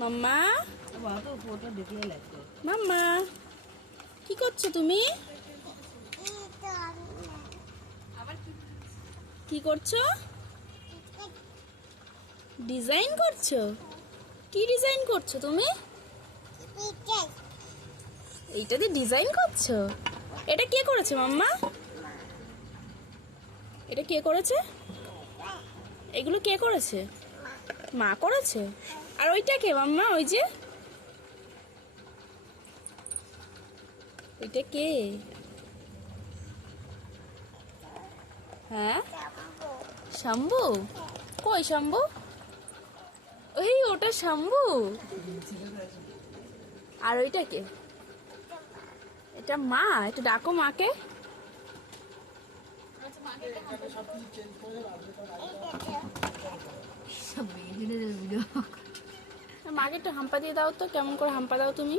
মাম্মা মাম্মা কি করছো তুমি? কি করছো? ডিজাইন করছো? কি ডিজাইন করছো তুমি? এইটা দিয়ে ডিজাইন করছো? এটা কে করেছে মাম্মা? এটা কে করেছে? এগুলো কে করেছে? মা করেছে। আর ওইটা কে মাম্মা? ওই যে ওইটা কে? হ্যাঁ, শম্ভু। কই শম্ভু? ওই ওটা শম্ভু। আর ওইটা কে? এটা মা। একটু ডাকো মাকে। মাকে একটু হাম্পা দিয়ে দাও তো। কেমন করে হাম্পা দাও তুমি?